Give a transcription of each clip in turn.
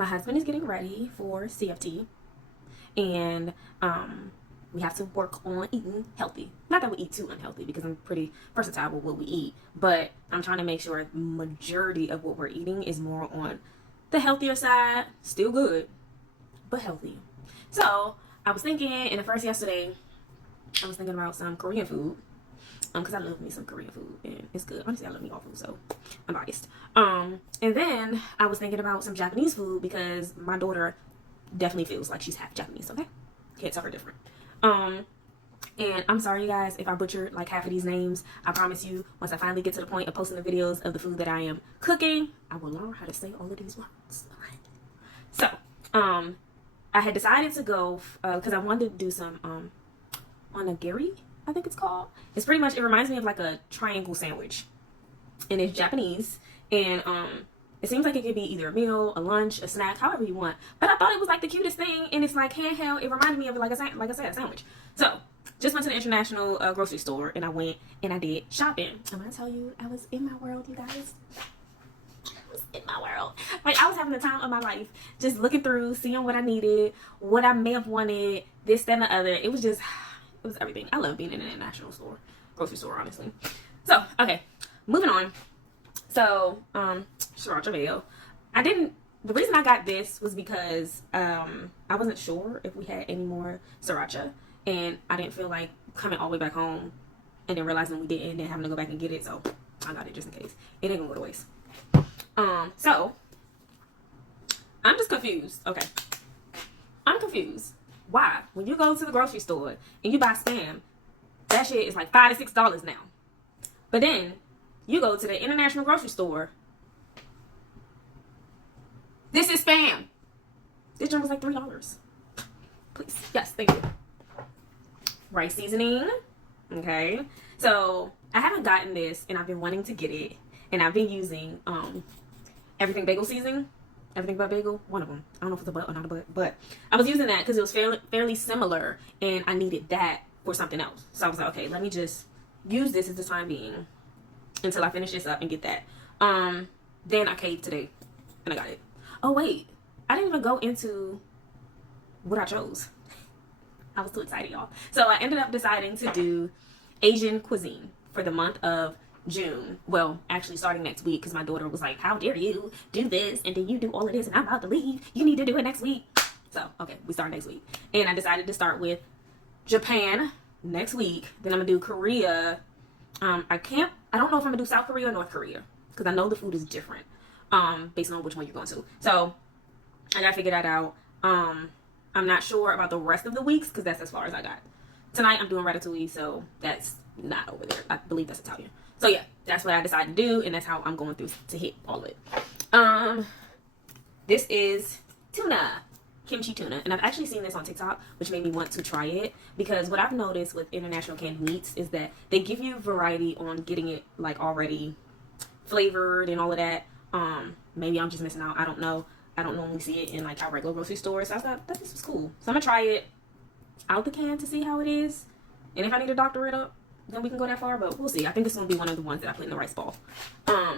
my husband is getting ready for CFT, and we have to work on eating healthy. Not that we eat too unhealthy, because I'm pretty versatile with what we eat, but I'm trying to make sure the majority of what we're eating is more on the healthier side. Still good, but healthy. So I was thinking, in the first yesterday, I was thinking about some Korean food, because I love me some Korean food, and it's good. Honestly, I love me all food, so I'm biased. And then I was thinking about some Japanese food, because my daughter definitely feels like she's half Japanese. Okay, kids are different. And I'm sorry, you guys, if I butchered like half of these names. I promise you, once I finally get to the point of posting the videos of the food that I am cooking, I will learn how to say all of these words. All right. So, I had decided to go because I wanted to do some onigiri, I think it's called. It's pretty much, it reminds me of like a triangle sandwich, and it's Japanese, and it seems like it could be either a meal, a lunch, a snack, however you want. But I thought it was like the cutest thing, and it's like handheld. It reminded me of like I said, a sandwich. So just went to the international grocery store, and I went and I did shopping. And when I tell you, I was in my world, you guys. I was in my world. Like, I was having the time of my life, just looking through, seeing what I needed, what I may have wanted, this, that, and the other. It was everything. I love being in an international store, grocery store, honestly. So, okay, moving on. So, Sriracha Mayo. The reason I got this was because I wasn't sure if we had any more Sriracha, and I didn't feel like coming all the way back home and then realizing we didn't and then having to go back and get it, so I got it just in case. It ain't gonna go to waste. So, I'm just confused. Okay. I'm confused. Why? When you go to the grocery store and you buy Spam, that shit is like $5 to $6 now. But then you go to the international grocery store. This is Spam. This joint was like $3. Please. Yes, thank you. Rice seasoning. Okay. So I haven't gotten this, and I've been wanting to get it, and I've been using everything bagel seasoning. Everything but bagel, one of them. I don't know if it's a but or not a but I was using that because it was fairly similar, and I needed that for something else. So I was like, okay, let me just use this at the time being until I finish this up and get that. Then I caved today, and I got it. Oh wait, I didn't even go into what I chose. I was too excited, y'all. So I ended up deciding to do Asian cuisine for the month of June. Well, actually starting next week, because my daughter was like, how dare you do this and then you do all of this and I'm about to leave. You need to do it next week. So, okay, we start next week. And I decided to start with Japan next week. Then I'm going to do Korea. I don't know if I'm going to do South Korea or North Korea, because I know the food is different based on which one you're going to. So, I got to figure that out. I'm not sure about the rest of the weeks, because that's as far as I got. Tonight, I'm doing ratatouille, so that's not over there. I believe that's Italian. So yeah, that's what I decided to do, and that's how I'm going through to hit all of it. This is tuna, kimchi tuna, and I've actually seen this on TikTok, which made me want to try it, because what I've noticed with international canned meats is that they give you variety on getting it like already flavored and all of that. Maybe I'm just missing out. I don't know. I don't normally see it in like our regular grocery stores, so I thought that this was cool. So I'm gonna try it out the can to see how it is, and if I need to doctor it up, then we can go that far, but we'll see. I think this is going to be one of the ones that I put in the rice ball. I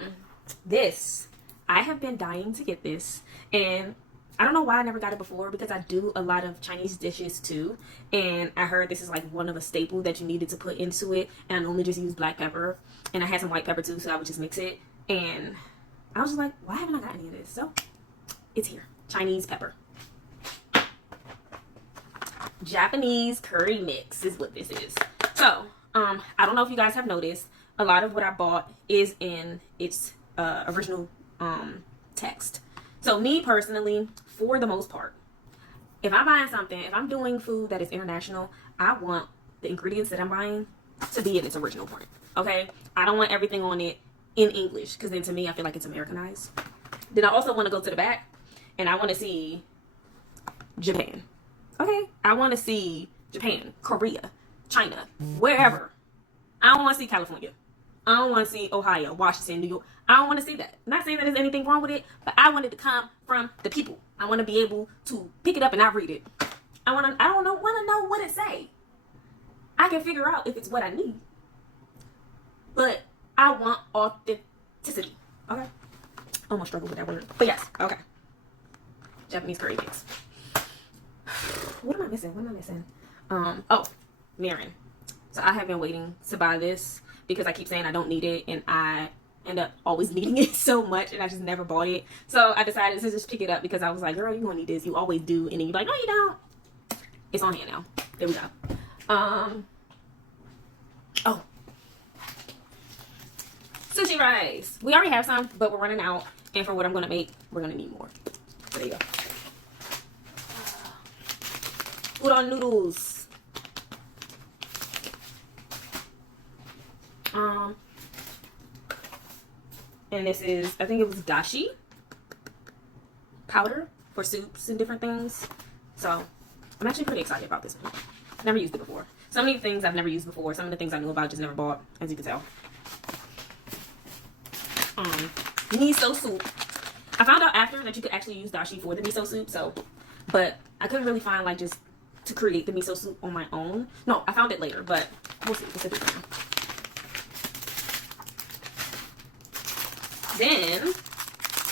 have been dying to get this, and I don't know why I never got it before, because I do a lot of Chinese dishes too, and I heard this is like one of a staple that you needed to put into it, and I normally just use black pepper, and I had some white pepper too, so I would just mix it, and I was just like, why haven't I got any of this? So, it's here. Chinese pepper. Japanese curry mix is what this is. So, I don't know if you guys have noticed, a lot of what I bought is in its original text. So me personally, for the most part, if I'm buying something, if I'm doing food that is international, I want the ingredients that I'm buying to be in its original print. Okay? I don't want everything on it in English, because then to me, I feel like it's Americanized. Then I also want to go to the back, and I want to see Japan. Okay? I want to see Japan, Korea, China, wherever. I don't want to see California. I don't want to see Ohio, Washington, New York. I don't want to see that. I'm not saying that there's anything wrong with it, but I want it to come from the people. I want to be able to pick it up and not read it. I want to know what it say. I can figure out if it's what I need, but I want authenticity. Okay? Almost struggle with that word, but yes. Okay. Japanese curry mix. What am I missing? What am I missing? Oh, mirin. So I have been waiting to buy this because I keep saying I don't need it, and I end up always needing it so much, and I just never bought it. So I decided to just pick it up because I was like, girl, you gonna need this. You always do. And then you're like, no, you don't. It's on hand now. There we go. Oh. Sushi rice. We already have some, but we're running out. And for what I'm going to make, we're going to need more. So there you go. Udon noodles. And this is, I think it was dashi powder for soups and different things. So I'm actually pretty excited about this one. Never used it before. So many things I've never used before. Some of the things I knew about, just never bought, as you can tell. Miso soup. I found out after that you could actually use dashi for the miso soup. So, but I couldn't really find like just to create the miso soup on my own. No, I found it later, but we'll see. Then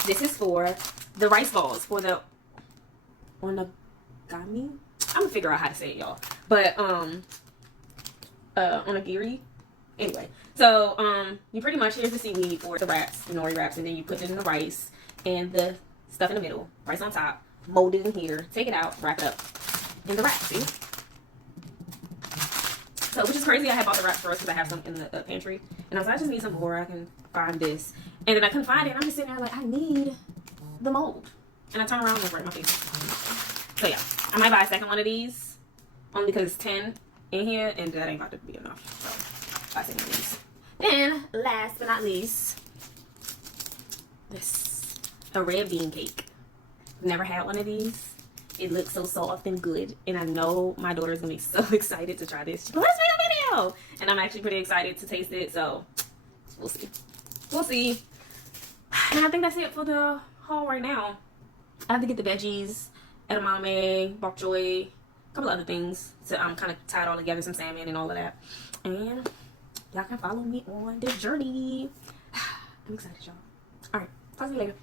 this is for the rice balls for the onigami. I'm gonna figure out how to say it, y'all. But onigiri. Anyway, so you pretty much, here's the seaweed for the wraps, the nori wraps, and then you put it in the rice and the stuff in the middle, rice on top, mold it in here, take it out, wrap it up in the wrap. See? So, which is crazy. I had bought the wraps first because I have some in the pantry, and I was like, I just need some more. I can find this, and then I couldn't find it. And I'm just sitting there like, I need the mold, and I turn around and it's right in my face. So yeah, I might buy a second one of these only because it's 10 in here, and that ain't about to be enough. So. Then, last but not least, a red bean cake. Never had one of these. It looks so soft and good, and I know my daughter is gonna be so excited to try this. Let's make a video, and I'm actually pretty excited to taste it. So we'll see. We'll see. And I think that's it for the haul right now. I have to get the veggies, edamame, bok choy, a couple other things to kind of tie it all together, some salmon and all of that, and y'all can follow me on this journey. I'm excited, y'all. Alright, talk to you later.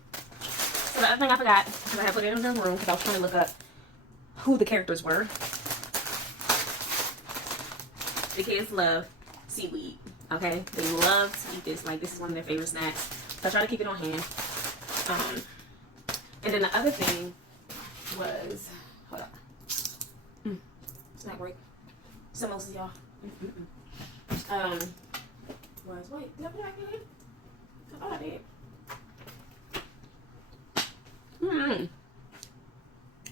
So the other thing I forgot, because I had put it in the room because I was trying to look up who the characters were. The kids love seaweed, okay? They love to eat this. Like, this is one of their favorite snacks. So I try to keep it on hand. And then the other thing was, hold on. Snack break. Samosas, y'all. Wait, did I put it back in? I thought I did.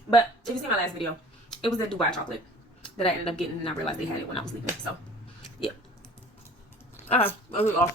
But if you see my last video, it was the Dubai chocolate that I ended up getting, and I realized they had it when I was leaving. So yeah. That's it all.